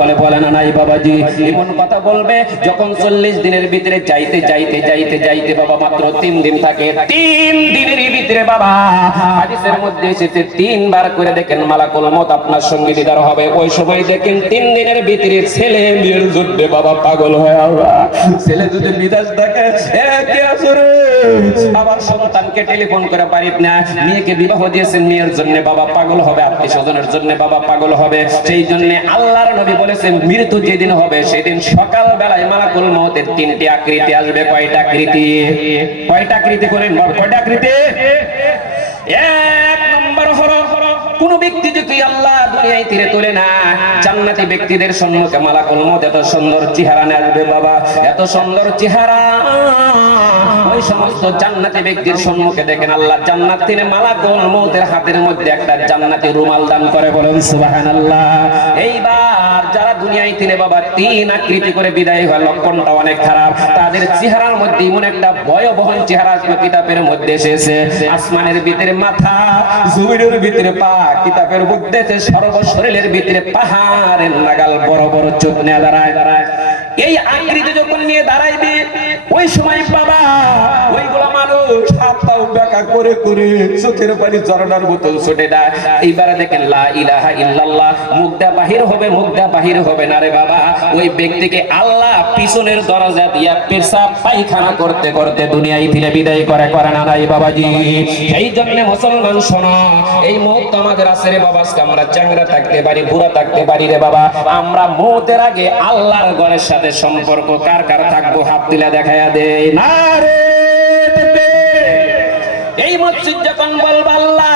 বলে বলে না নাই বাবাজি এমন কথা বলবে যখন 40 দিনের ভিতরে যাইতে যাইতে যাইতে যাইতে বাবা মাত্র 3 দিন থাকে 3 দিনের ভিতরে বাবা হাদিসের মধ্যে এসেছে 3 বার করে দেখেন মালাকুল মউত আপনার সঙ্গে দিদার হবে ওই সময় দেখেন 3 দিনের ভিতরে ছেলে মেয়ের যুদ্ধে বাবা পাগল হয়ে আল্লাহ ছেলে যদি বিদেশ থাকে কে আসরে আবার সন্তানকে টেলিফোন করে পারিত না মেয়েকে বিবাহ দিয়েছেন মেয়ের জন্য বাবা পাগল হবে আত্মীয়স্বজনের জন্য বাবা পাগল হবে সেই জন্য আল্লাহর নবী বলেছেন মৃত্যু যেদিন হবে সেদিন সকাল বেলায় মালাকুল মউতের 3টি আকৃতি আসবে কয়টা আকৃতি করেন কয়টা আকৃতি এক নম্বর হলো কোন ব্যক্তি যদি আল্লাহ দুনিয়ায় তীরে তোলে না জান্নাতি ব্যক্তিদের সম্মুখে মালাকুল মউত এত সুন্দর চেহারা নিয়ে আসবে বাবা এত সুন্দর চেহারা ওই সমস্ত জান্নাতি ব্যক্তির সম্মুখে দেখেন আল্লাহ জান্নাত থেকে মালাকুল মউতের হাতের মধ্যে একটা জান্নাতি রুমাল দান করে বলেন সুবহানাল্লাহ এইবার যারা দুনিয়ায় তিনে বাবা 3 আকৃতি করে বিদায় হয় লক্ষণটা অনেক খারাপ তাদের চেহারার মধ্যে এমন একটা ভয়াবহ চেহারা আসবে কিতাবের মধ্যে এসেছে আসমানের ভিতরে মাথা জমিনের ভিতরে পা কিতাবের মধ্যে সর্ব শরীরের ভিতরে পাহাড়ের নাগাল বড় বড় চোখ নিয়ে দাঁড়ায় এই আকৃতি যখন নিয়ে দাঁড়াইবে ওই সময় বাবা ওইগুলা মানুষ হাত পা বেঁকা করে করে চোখের পানি ঝরনার মতো ছুটে দেয় এইবারে দেখেন লা ইলাহা ইল্লাল্লাহ মুখটা বাহির হবে না রে বাবা ওই ব্যক্তিকে আল্লাহ পিছনের দরজা দিয়া পেশাব পায়খানা করতে করতে দুনিয়ায় ফিরে বিদায় করে না নাই বাবাজি সেই জন্য মুসলমান শোনো এই মউত আমাদের আছে রে বাবা আমরা চ্যাংড়া থাকতে পারি বুড়া থাকতে পারি রে বাবা আমরা মউতের আগে আল্লাহর ঘরের সাথে সম্পর্ক কার কার থাকবো হাত দিলে দেখায়া দেই না রে এই মসজিদ যখন বলবো আল্লাহ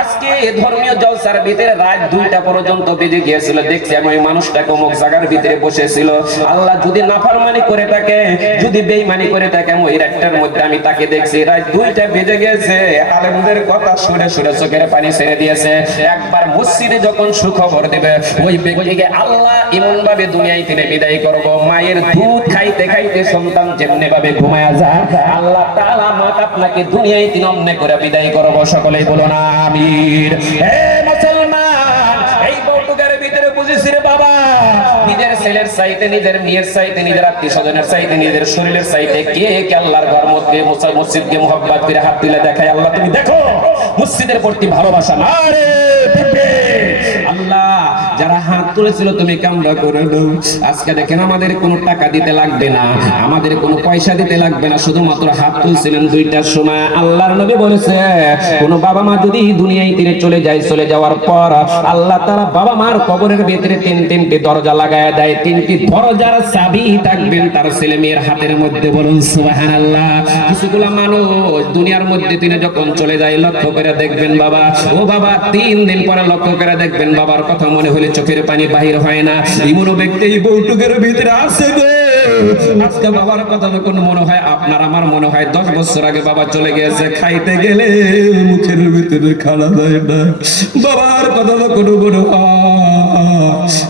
আজকে ধর্মীয় জলসার ভিতরে রাত 2টা পর্যন্ত বেজে গিয়েছিল দেখছি আমি ওই মানুষটাকে অমুক জায়গার ভিতরে বসেছিল আল্লাহ যদি নাফরমানি করে থাকে যদি বেঈমানি করে থাকে ওই রাতটার মধ্যে আমি তাকে দেখছি রাত 2টা বেজে গেছে আলেমদের কথা শুনে শুনে চোখের পানি ছেড়ে দিয়েছে একবার মসজিদে যখন সুখবর দেবে ওই ব্যক্তিকে আল্লাহ এমন ভাবে দুনিয়ায় তিনি বিদায় করব মায়ের দুধ খাইতে খাইতে সন্তান যেমনি ভাবে ঘুমায়া যায় আল্লাহ তাআলা মাকে আপনাকে দুনিয়ায় তিনি অমনে করে বিদায় করব সকলেই বলো না আমিন হে মুসলমান এই বউটুকের ভিতরে বুঝিস রে বাবা নিজের ছেলের চাইতে নিজের মেয়ের চাইতে নিজের আত্মীয়স্বজনের চাইতে নিজের শরীরের চাইতে কে কে আল্লাহর ঘর মধ্যে মসজিদকে মুহাব্বত করে হাত তুলে দেখায় আল্লাহ তুমি দেখো মসজিদের প্রতি ভালোবাসা না রে আল্লাহ যারা হাত তুলেছিল তুমি কামড়া করে দাও আজকে দেখেন আমাদের কোনো টাকা দিতে লাগবে না আমাদের কোনো পয়সা দিতে লাগবে না শুধুমাত্র হাত তুলছিলেন 2টার সময় আল্লাহর নবী বলেছে কোন বাবা মা যদি দুনিয়ায় থেকে চলে যাওয়ার পর আল্লাহ তাআলা বাবা মার কবরের ভিতরে 3টি দরজা লাগায়া দেয় 3টি দরজার চাবি থাকবেন তার ছেলে মেয়ের হাতের মধ্যে বলুন সুবহানাল্লাহ কিছুগুলা মানুষ দুনিয়ার মধ্যে তিনি যখন চলে যায় লক্ষ্য করে দেখবেন বাবা ও বাবা 3 দিন পরে লক্ষ্য করে দেখবেন বাবার কথা মনে হলে চোখের পানি বাহির হয় না এমন ব্যক্তি এই বউটুকের ভিতরে আছে গো আজকে বাবার কথা যখন মনে হয় আপনার আমার মনে হয় 10 বছর আগে বাবা চলে গেছে খাইতে গেলে মুখের ভিতরে খাওয়া যায় না বাবার কথা যখন মনে হয়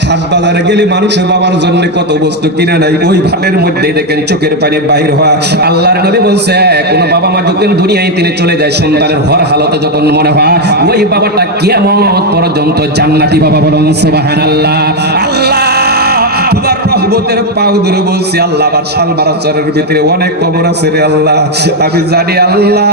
হাট বাজারে গেলে মানুষের বাবার জন্য কত বস্তু কিনে নাই ওই ভাটের মধ্যে দেখেন চোখের পানি বাহির হয় আল্লাহর নবী বলছে কোন বাবা মা যখন দুনিয়ায় তিনি চলে যায় সন্তানের হর হালতে যখন মনে হয় ওই বাবাটা কিয়ামত পর্যন্ত জান্নাতি বাবা বলুন সুবহানাল্লাহ আল্লাহ তোমার রহমতের পাও ধরে বলছি আল্লাহ আমার শালমারাচরের ভিতরে অনেক কবর আছে রে আল্লাহ আমি জানি আল্লাহ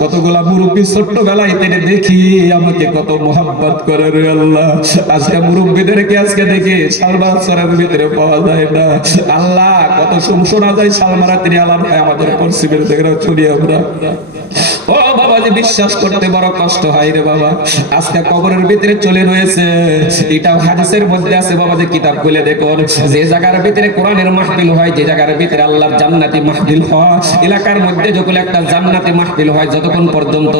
কতগুলা মুরব্বী ছোট্টবেলায় তিনি দেখি আমাকে কত মোহাব্বত করে রে আল্লাহ আজকে মুরব্বীদেরকে আজকে দেখি শালমারাচরের ভিতরে পাওয়া যায় না আল্লাহ কত শোনা যায় শালমারা তিনি আলাম আমাদের পশ্চিমের থেকে ছড়িয়ে আমরা ও বাবা যে বিশ্বাস করতে বড় কষ্ট হয় রে বাবা আজকে কবরের ভিতরে চলে রয়েছে এটাও হাদিসের মধ্যে আছে বাবা যে কিতাব খুলে দেখো যে জায়গার ভিতরে কোরআনের মাহফিল হয় যে জায়গার ভিতরে আল্লাহর জান্নাতি মাহফিল হয় এলাকার মধ্যে যখন একটা জান্নাতি মাহফিল হয় যতক্ষণ পর্যন্ত